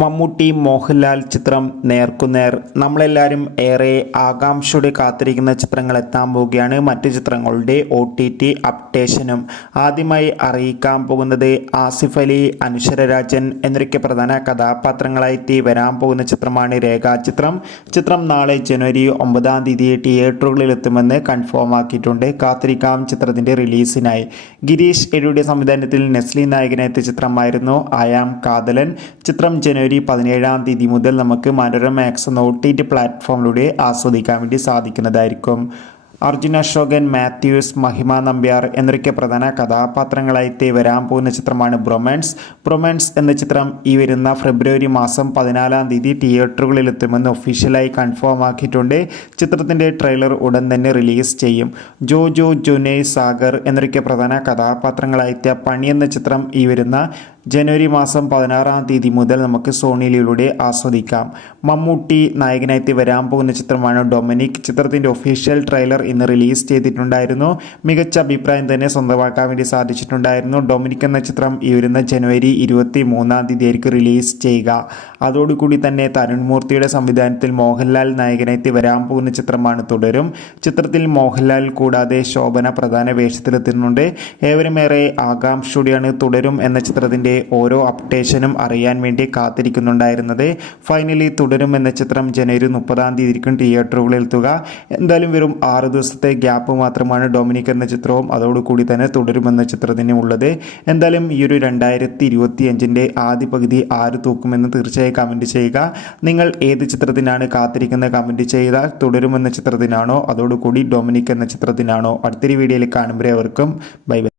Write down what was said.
മമ്മൂട്ടി മോഹൻലാൽ ചിത്രം നേർക്കുനേർ നമ്മളെല്ലാവരും ഏറെ ആകാംക്ഷയോടെ കാത്തിരിക്കുന്ന ചിത്രങ്ങൾ എത്താൻ പോവുകയാണ്. മറ്റു ചിത്രങ്ങളുടെ OTT അപ്ഡേഷനും ആദ്യമായി അറിയിക്കാൻ പോകുന്നത് ആസിഫ് അലി, അനശ്വര രാജൻ എന്നൊക്കെ പ്രധാന കഥാപാത്രങ്ങളായിട്ട് വരാൻ പോകുന്ന ചിത്രമാണ് രേഖാചിത്രം. ചിത്രം നാളെ ജനുവരി 9 തിയേറ്ററുകളിൽ എത്തുമെന്ന് കൺഫേം ആക്കിയിട്ടുണ്ട്. കാത്തിരിക്കാം ചിത്രത്തിൻ്റെ റിലീസിനായി. ഗിരീഷ് എഴുതിയ സംവിധാനത്തിൽ നെസ്ലി നായകനെത്തിയ ചിത്രമായിരുന്നു ആയാം കാതലൻ. ചിത്രം ജനുവരി 17 മുതൽ നമുക്ക് മനോരമ മാക്സ് എന്ന OTT പ്ലാറ്റ്ഫോമിലൂടെ ആസ്വദിക്കാൻ വേണ്ടി സാധിക്കുന്നതായിരിക്കും. അർജുൻ അശോകൻ, മാത്യൂസ്, മഹിമ നമ്പ്യാർ എന്നൊക്കെ പ്രധാന കഥാപാത്രങ്ങളായിട്ട് വരാൻ പോകുന്ന ചിത്രമാണ് ബ്രൊമാൻസ് എന്ന ചിത്രം ഈ വരുന്ന ഫെബ്രുവരി മാസം 14 തിയേറ്ററുകളിൽ എത്തുമെന്ന് ഒഫീഷ്യലായി കൺഫേം ആക്കിയിട്ടുണ്ട്. ചിത്രത്തിൻ്റെ ട്രെയിലർ ഉടൻ തന്നെ റിലീസ് ചെയ്യും. ജോജോ, ജുനൈ, സാഗർ എന്നൊക്കെ പ്രധാന കഥാപാത്രങ്ങളായിട്ട് പണി എന്ന ചിത്രം ഈ വരുന്ന ജനുവരി മാസം 16 മുതൽ നമുക്ക് സോണിയിലൂടെ ആസ്വദിക്കാം. മമ്മൂട്ടി നായകനായിട്ട് വരാൻ പോകുന്ന ചിത്രമാണ് ഡൊമിനിക്. ചിത്രത്തിൻ്റെ ഒഫീഷ്യൽ ട്രെയിലർ ഇന്ന് റിലീസ് ചെയ്തിട്ടുണ്ടായിരുന്നു. മികച്ച അഭിപ്രായം തന്നെ സ്വന്തമാക്കാൻ വേണ്ടി സാധിച്ചിട്ടുണ്ടായിരുന്നു. ഡൊമിനിക് എന്ന ചിത്രം ഈ വരുന്ന ജനുവരി 23 ആയിരിക്കും റിലീസ് ചെയ്യുക. അതോടുകൂടി തന്നെ തരുൺമൂർത്തിയുടെ സംവിധാനത്തിൽ മോഹൻലാൽ നായകനായിട്ട് വരാൻ പോകുന്ന ചിത്രമാണ് തുടരും. ചിത്രത്തിൽ മോഹൻലാൽ കൂടാതെ ശോഭന പ്രധാന വേഷത്തിലെത്തുന്നുണ്ട്. ഏവരും ഏറെ ആകാംക്ഷയോടെയാണ് തുടരും എന്ന ചിത്രത്തിൻ്റെ ഓരോ അപ്ഡേഷനും അറിയാൻ വേണ്ടി കാത്തിരിക്കുന്നുണ്ടായിരുന്നത്. ഫൈനലി തുടരും എന്ന ചിത്രം ജനുവരി 30 തിയേറ്ററുകളിൽ എത്തുക. എന്തായാലും വെറും 6 ദിവസത്തെ ഗ്യാപ്പ് മാത്രമാണ് ഡൊമിനിക് എന്ന ചിത്രവും അതോടുകൂടി തന്നെ തുടരുമെന്ന ചിത്രത്തിന് ഉള്ളത്. എന്തായാലും ഈ ഒരു 2025 ആദ്യ പകുതി ആര് തൂക്കുമെന്ന് തീർച്ചയായും കമൻറ്റ് ചെയ്യുക. നിങ്ങൾ ഏത് ചിത്രത്തിനാണ് കാത്തിരിക്കുന്നത് കമൻറ്റ് ചെയ്താൽ തുടരുമെന്ന ചിത്രത്തിനാണോ അതോടുകൂടി ഡൊമിനിക് എന്ന ചിത്രത്തിനാണോ? അടുത്തൊരു വീഡിയോയിൽ കാണുമ്പോഴേ അവർക്കും ബൈ ബൈ.